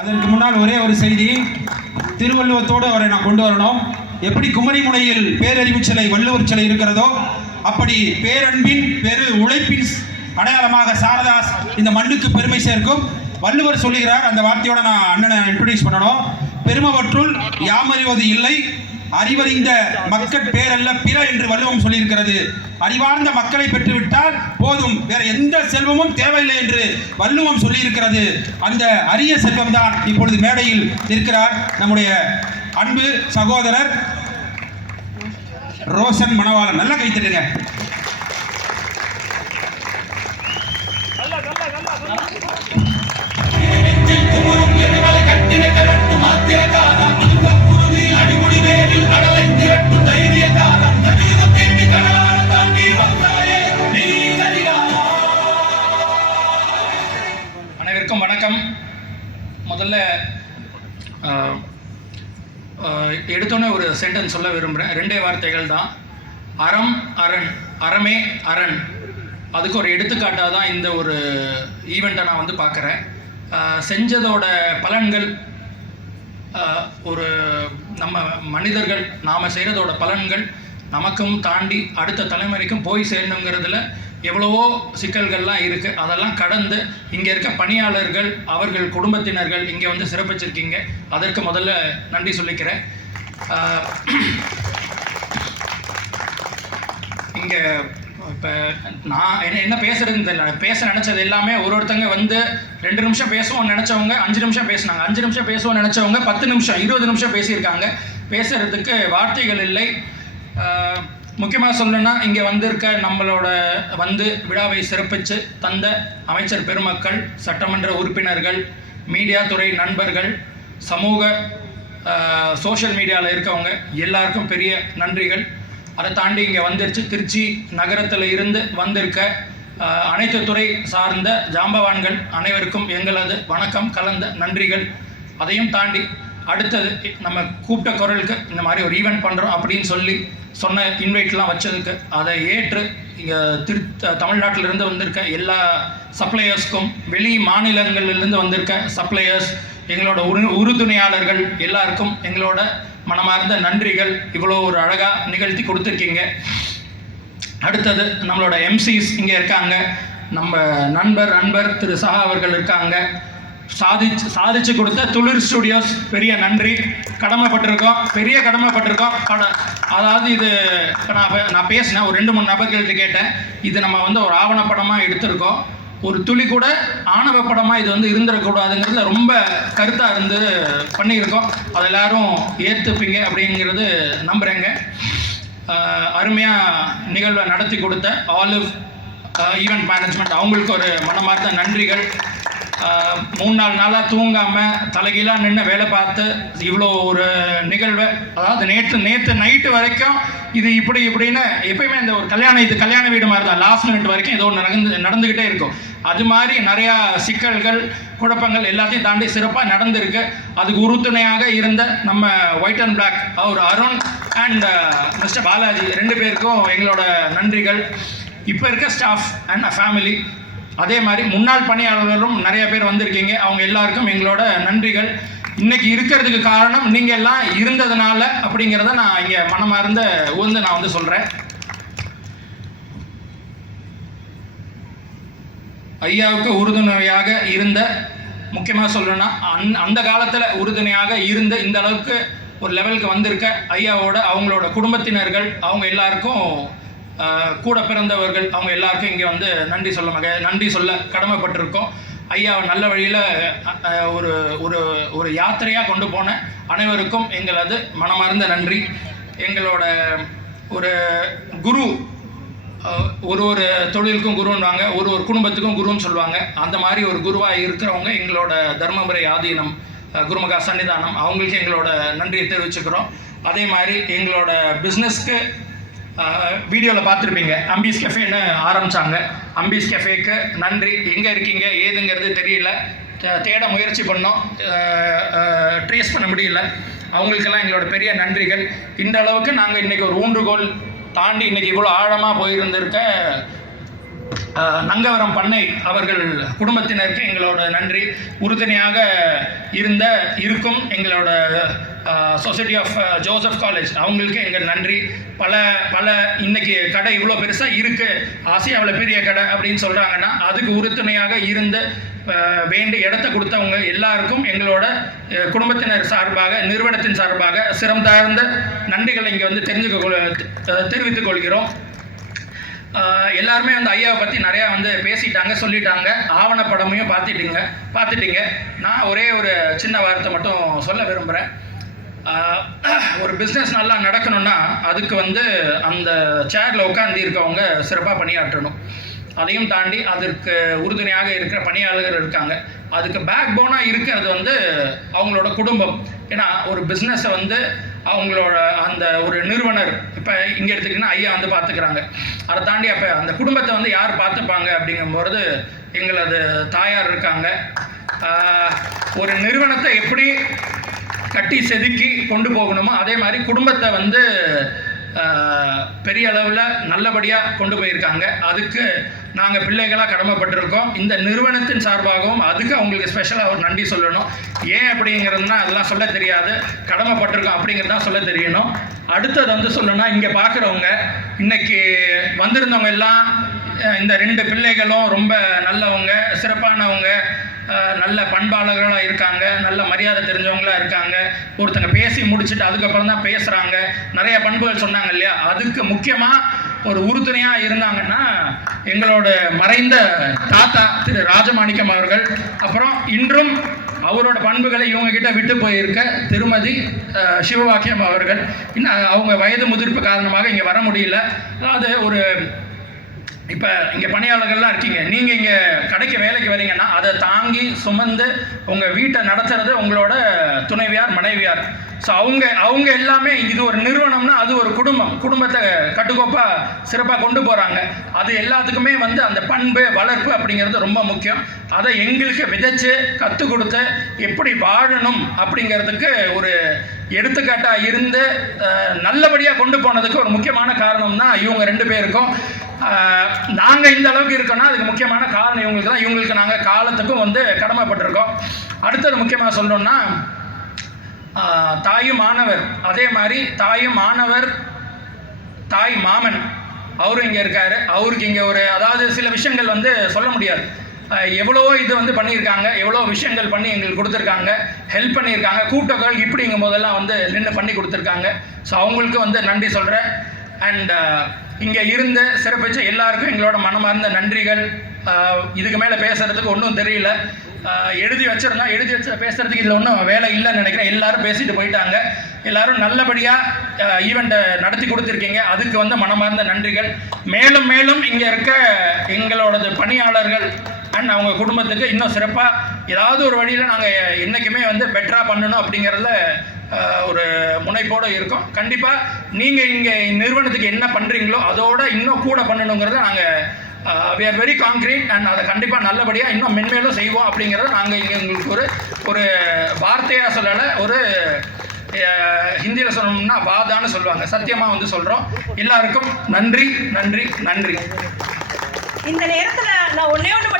அதற்கு முன்னால் ஒரே ஒரு செய்தி. திருவள்ளுவத்தோடு அவரை நான் கொண்டு வரணும். எப்படி குமரிமுனையில் பேரறிவு சிலை வள்ளுவர் சிலை இருக்கிறதோ அப்படி பேரன்பின் பெரு உழைப்பின் அடையாளமாக சாரதாஸ் இந்த மண்ணுக்கு பெருமை சேர்க்கும். வள்ளுவர் சொல்லுகிறார் அந்த வார்த்தையோட நான் அண்ணனை இன்ட்ரடியூஸ் பண்ணணும். பெருமவற்றுள் யாமறிவது இல்லை அறிவறிந்த மக்கள் பேரல்ல பிற என்று வள்ளுவம் சொல்லியிருக்கிறது. அறிவார்ந்த மக்களை பெற்றுவிட்டால் போதும். வேற எந்த செல்வமும் தேவையில்லை என்று வள்ளுவம் சொல்லியிருக்கிறது. அந்த அரிய செல்வம் தான் இப்பொழுது மேடையில் இருக்கிறார் நம்முடைய அன்பு சகோதரர் ரோஷன் மணவாளன். நல்லா கைத்தட்டுங்க அனைவருக்கும் சென்டென்ஸ் சொல்ல விரும்புகிறேன் ரெண்டே வார்த்தைகள் தான். அறம் அரண். அறமே அரண். அதுக்கு ஒரு எடுத்துக்காட்டாக தான் இந்த ஒரு ஈவெண்ட்டை நான் வந்து பார்க்குறேன். செஞ்சதோட பலன்கள் ஒரு நம்ம மனிதர்கள் நாம் செய்கிறதோட பலன்கள் நமக்கும் தாண்டி அடுத்த தலைமுறைக்கும் போய் சேரணுங்கிறதுல எவ்வளவோ சிக்கல்கள்லாம் இருக்குது அதெல்லாம் கடந்து இங்கே இருக்க பணியாளர்கள் அவர்கள் குடும்பத்தினர்கள் இங்கே வந்து சிறப்பிச்சிருக்கீங்க. அதற்கு முதல்ல நன்றி சொல்லிக்கிறேன். இங்கே இப்போ நான் என்ன என்ன பேசுறதுன்னு தெரியல. பேச நினச்சது எல்லாமே ஒரு ஒருத்தங்க வந்து ரெண்டு நிமிஷம் பேசுவோம்னு நினச்சவங்க அஞ்சு நிமிஷம் பேசுனாங்க. அஞ்சு நிமிஷம் பேசுவோம்னு நினச்சவங்க பத்து நிமிஷம் இருபது நிமிஷம் பேசியிருக்காங்க. பேசுகிறதுக்கு வார்த்தைகள் இல்லை. முக்கியமாக சொல்லணும்னா இங்கே வந்திருக்க நம்மளோட வந்து விழாவை சிறப்பித்து தந்த அமைச்சர் பெருமக்கள் சட்டமன்ற உறுப்பினர்கள் மீடியா துறை நண்பர்கள் சமூக சோஷியல் மீடியாவில் இருக்கவங்க எல்லாருக்கும் பெரிய நன்றிகள். அதை தாண்டி இங்கே வந்துருச்சு திருச்சி நகரத்தில் இருந்து வந்திருக்க அனைத்து துறை சார்ந்த ஜாம்பவான்கள் அனைவருக்கும் எங்களது வணக்கம் கலந்த நன்றிகள். அதையும் தாண்டி அடுத்தது நம்ம கூப்பிட்ட குரலுக்கு இந்த மாதிரி ஒரு ஈவெண்ட் பண்ணுறோம் அப்படின்னு சொல்லி சொன்ன இன்வைட்லாம் வச்சதுக்கு அதை ஏற்று இங்கே திரு தமிழ்நாட்டிலிருந்து வந்திருக்க எல்லா சப்ளையர்ஸ்க்கும் வெளி மாநிலங்களிலிருந்து வந்திருக்க சப்ளையர்ஸ் எங்களோட உரு உறுதுணையாளர்கள் எல்லாருக்கும் எங்களோட மனமார்ந்த நன்றிகள். இவ்வளோ ஒரு அழகாக நிகழ்த்தி கொடுத்துருக்கீங்க. அடுத்தது நம்மளோட எம்சிஸ் இங்கே இருக்காங்க. நம்ம நண்பர் நண்பர் திரு சஹா அவர்கள் இருக்காங்க. சாதிச்சு சாதிச்சு கொடுத்த துளிர் ஸ்டுடியோஸ் பெரிய நன்றி. கடமைப்பட்டிருக்கோம். பெரிய கடமைப்பட்டிருக்கோம். கட அதாவது இது இப்போ நான் பே- நான் பேசினேன். ஒரு ரெண்டு மூணு நபர்கள்ட்ட கேட்டேன். இது நம்ம வந்து ஒரு ஆவணப்படமாக எடுத்திருக்கோம். ஒரு துளி கூட ஆணவ படமாக இது வந்து இருந்துடக்கூடாதுங்கிறதுல ரொம்ப கருத்தாக இருந்து பண்ணியிருக்கோம். அதை எல்லாரும் ஏற்றுப்பீங்க அப்படிங்கிறது நம்புகிறேங்க அருமையாக நிகழ்வை நடத்தி கொடுத்த ஆலிவ் ஈவெண்ட் மேனேஜ்மெண்ட் அவங்களுக்கு ஒரு மனமார்ந்த நன்றிகள். மூணு நாலு நாளாக தூங்காமல் தலைகீழாக நின்று வேலை பார்த்து இவ்வளோ ஒரு நிகழ்வை. அதாவது நேற்று நேற்று நைட்டு வரைக்கும் இது இப்படி இப்படின்னு எப்பயுமே இந்த ஒரு கல்யாண இது கல்யாண வீடு மாதிரி தான். லாஸ்ட் மினிட் வரைக்கும் ஏதோ ஒன்று நடந்து நடந்துக்கிட்டே இருக்கும். அது மாதிரி நிறையா சிக்கல்கள் குழப்பங்கள் எல்லாத்தையும் தாண்டி சிறப்பாக நடந்திருக்கு. அதுக்கு உறுதுணையாக இருந்த நம்ம ஒயிட் அண்ட் பிளாக் அவர் Arun and mister uh, Balaji ரெண்டு பேருக்கும் எங்களோட நன்றிகள். இப்போ இருக்க ஸ்டாஃப் அண்ட் ஃபேமிலி அதே மாதிரி முன்னாள் பணியாளர்களும் நிறைய பேர் வந்திருக்கீங்க. அவங்க எல்லாருக்கும் எங்களோட நன்றிகள். இன்னைக்கு இருக்கிறதுக்கு காரணம் நீங்கள் எல்லாம் இருந்ததுனால அப்படிங்கிறத நான் இங்கே மனமார்ந்த உந்து நான் வந்து சொல்கிறேன் ஐயாவுக்கு உறுதுணையாக இருந்த முக்கியமாக சொல்லணும்னா அந் அந்த காலத்தில் உறுதுணையாக இருந்த இந்த அளவுக்கு ஒரு லெவலுக்கு வந்திருக்க ஐயாவோட அவங்களோட குடும்பத்தினர்கள் அவங்க எல்லாருக்கும் கூட பிறந்தவர்கள் அவங்க எல்லாருக்கும் இங்கே வந்து நன்றி சொல்ல மக நன்றி சொல்ல கடமைப்பட்டிருக்கோம். ஐயாவை நல்ல வழியில் ஒரு ஒரு ஒரு யாத்திரையாக கொண்டு போன அனைவருக்கும் எங்களது மனமார்ந்த நன்றி. எங்களோட ஒரு குரு ஒரு ஒரு தொழிலுக்கும் குருன்வாங்க ஒரு ஒரு குடும்பத்துக்கும் குருன்னு சொல்லுவாங்க. அந்த மாதிரி ஒரு குருவாக இருக்கிறவங்க எங்களோட தர்மபுரை ஆதீனம் குருமகா சன்னிதானம் அவங்களுக்கு எங்களோட நன்றியை தெரிவிச்சுக்கிறோம். அதே மாதிரி எங்களோட பிஸ்னஸ்க்கு வீடியோவில் பார்த்துருப்பீங்க. அம்பீஸ் கெஃபேன்னு ஆரம்பித்தாங்க அம்பிஸ் கெஃபேக்கு நன்றி. எங்கே இருக்கீங்க? ஏதுங்கிறது தெரியல. தே- தேட முயற்சி பண்ணோம். ட்ரேஸ் பண்ண முடியல. அவங்களுக்கெல்லாம் எங்களோட பெரிய நன்றிகள். இந்த அளவுக்கு நாங்கள் இன்றைக்கி ஒரு ஊன்றுகோல் தாண்டி இன்றைக்கி இவ்வளோ ஆழமாக போயிருந்திருக்க நங்கவரம் பண்ணை அவர்கள் குடும்பத்தினருக்கு எங்களோட நன்றி. உறுதுணையாக இருந்த இருக்கும் எங்களோட சொசைட்டி ஆஃப் ஜோசப் காலேஜ் அவங்களுக்கு எங்கள் நன்றி. பல பல இன்னைக்கு கடை இவ்வளோ பெருசாக இருக்குது ஆசியாவில் பெரிய கடை அப்படின்னு சொல்கிறாங்கன்னா அதுக்கு உறுதுணையாக இருந்து வேண்டிய வேண்டி இடத்த கொடுத்தவங்க எல்லாருக்கும் எங்களோட குடும்பத்தினர் சார்பாக நிறுவனத்தின் சார்பாக சிரம் தாழ்ந்த நன்றிகளை இங்கே வந்து தெரிஞ்சுக்க தெரிவித்துக் கொள்கிறோம். எல்லாருமே வந்து ஐயாவை பற்றி நிறையா வந்து பேசிட்டாங்க சொல்லிட்டாங்க. ஆவணப்படமையும் பார்த்துட்டீங்க பார்த்துட்டீங்க. நான் ஒரே ஒரு சின்ன வார்த்தை மட்டும் சொல்ல விரும்புகிறேன் ஒரு பிஸ்னஸ் நல்லா நடக்கணும்னா அதுக்கு வந்து அந்த சேரில் உட்காந்து இருக்கவங்க சிறப்பாக பணியாற்றணும். அதையும் தாண்டி அதற்கு உறுதுணையாக இருக்கிற பணியாளர்கள் இருக்காங்க. அதுக்கு பேக் போனாக இருக்கிறது வந்து அவங்களோட குடும்பம். ஏன்னா ஒரு பிஸ்னஸை வந்து அவங்களோட அந்த ஒரு நிறுவனர் இப்போ இங்கே எடுத்துக்கிட்டிங்கன்னா ஐயா வந்து பார்த்துக்கிறாங்க அதை தாண்டி அப்போ அந்த குடும்பத்தை வந்து யார் பார்த்துப்பாங்க அப்படிங்கும்பொழுது எங்களது தாயார் இருக்காங்க. ஒரு நிறுவனத்தை எப்படி கட்டி செதுக்கி கொண்டு போகணுமோ அதே மாதிரி குடும்பத்தை வந்து பெரிய அளவில் நல்லபடியாக கொண்டு போயிருக்காங்க. அதுக்கு நாங்கள் பிள்ளைகளாக கடமைப்பட்டிருக்கோம். இந்த நிறுவனத்தின் சார்பாகவும் அதுக்கு அவங்களுக்கு ஸ்பெஷலாக ஒரு நன்றி சொல்லணும். ஏன் அப்படிங்கிறதுனா அதெல்லாம் சொல்ல தெரியாது. கடமைப்பட்டிருக்கோம் அப்படிங்கிறதா சொல்ல தெரியணும். அடுத்தது வந்து சொல்லணும்னா இங்கே பார்க்குறவங்க இன்னைக்கு வந்திருந்தவங்க எல்லாம் இந்த ரெண்டு பிள்ளைகளும் ரொம்ப நல்லவங்க சிறப்பானவங்க நல்ல பண்பாளர்களாக இருக்காங்க நல்ல மரியாதை தெரிஞ்சவங்களாக இருக்காங்க. ஒருத்தங்க பேசி முடிச்சுட்டு அதுக்கப்புறம் தான் பேசுகிறாங்க நிறைய பண்புகள் சொன்னாங்க இல்லையா? அதுக்கு முக்கியமாக ஒரு உறுதுணையாக இருந்தாங்கன்னா எங்களோட மறைந்த தாத்தா திரு ராஜமாணிக்கம் அவர்கள் அப்புறம் இன்றும் அவரோட பண்புகளை இவங்க கிட்ட விட்டு போயிருக்க திருமதி சிவவாக்கியம் அவர்கள். இன்னும் அவங்க வயது முதிர்ப்பு காரணமாக இங்கே வர முடியல. அதாவது ஒரு இப்போ இங்கே பணியாளர்கள்லாம் இருக்கீங்க. நீங்கள் இங்கே கடைக்கு வேலைக்கு வரீங்கன்னா அதை தாங்கி சுமந்து உங்கள் வீட்டை நடத்துறது உங்களோட துணைவியார் மனைவியார். ஸோ அவங்க அவங்க எல்லாமே இது ஒரு நிறுவனம்னா அது ஒரு குடும்பம். குடும்பத்தை கட்டுக்கோப்பாக சிறப்பாக கொண்டு போகிறாங்க அது எல்லாத்துக்குமே வந்து அந்த பண்பு வளர்ப்பு அப்படிங்கிறது ரொம்ப முக்கியம். அதை எங்களுக்கு விதைச்சு கற்றுக் கொடுத்து எப்படி வாழணும் அப்படிங்கிறதுக்கு ஒரு எடுத்துக்காட்டாக இருந்து நல்லபடியாக கொண்டு போனதுக்கு ஒரு முக்கியமான காரணம்னா இவங்க ரெண்டு பேருக்கும். நாங்கள் இந்த அளவுக்கு இருக்கோம்னா அதுக்கு முக்கியமான காரணம் இவங்களுக்கு தான். இவங்களுக்கு நாங்கள் காலத்துக்கும் வந்து கடமைப்பட்டிருக்கோம். அடுத்தது முக்கியமாக சொல்லணும்னா தாயும் மாணவர். அதே மாதிரி தாயும் மாணவர் தாய் மாமன். அவரும் இங்கே இருக்காரு. அவருக்கு இங்கே ஒரு அதாவது சில விஷயங்கள் வந்து சொல்ல முடியாது. எவ்வளவோ இது வந்து பண்ணியிருக்காங்க எவ்வளோ விஷயங்கள் பண்ணி எங்களுக்கு கொடுத்துருக்காங்க ஹெல்ப் பண்ணியிருக்காங்க கூட்டங்கள் இப்படிங்கும் போதெல்லாம் வந்து நின்று பண்ணி கொடுத்துருக்காங்க. ஸோ அவங்களுக்கு வந்து நன்றி சொல்கிறேன் அண்ட் இங்கே இருந்து சிறப்பிச்ச எல்லாருக்கும் எங்களோட மனமார்ந்த நன்றிகள். இதுக்கு மேலே பேசுகிறதுக்கு ஒன்றும் தெரியல. எழுதி வச்சிருந்தா எழுதி வச்ச பேசுகிறதுக்கு இதில் ஒன்றும் வேலை இல்லைன்னு நினைக்கிறேன். எல்லாரும் பேசிட்டு போயிட்டாங்க. எல்லாரும் நல்லபடியாக ஈவெண்ட்டை நடத்தி கொடுத்துருக்கீங்க. அதுக்கு வந்து மனமார்ந்த நன்றிகள். மேலும் மேலும் இங்கே இருக்க எங்களோடது பணியாளர்கள் அண்ட் அவங்க குடும்பத்துக்கு இன்னும் சிறப்பாக ஏதாவது ஒரு வழியில் நாங்கள் என்றைக்குமே வந்து பெட்டராக பண்ணணும் அப்படிங்கிறதுல ஒரு முனைப்போடு இருக்கோம். கண்டிப்பாக நீங்கள் இங்கே நிறுவனத்துக்கு என்ன பண்ணுறீங்களோ அதோட இன்னும் கூட பண்ணணுங்கிறத நாங்கள் we are very concrete and அதை கண்டிப்பாக நல்லபடியாக இன்னும் மென்மேலும் செய்வோம் அப்படிங்கிறத நாங்கள் இங்கே எங்களுக்கு ஒரு ஒரு வார்த்தையாக சொல்லலை ஒரு ஹிந்தியில் சொல்லணும்னா வாதான்னு சொல்லுவாங்க. சத்தியமாக வந்து சொல்கிறோம் எல்லாருக்கும் நன்றி நன்றி நன்றி. இந்த நேரத்தில் நான் ஒன்றே ஒன்று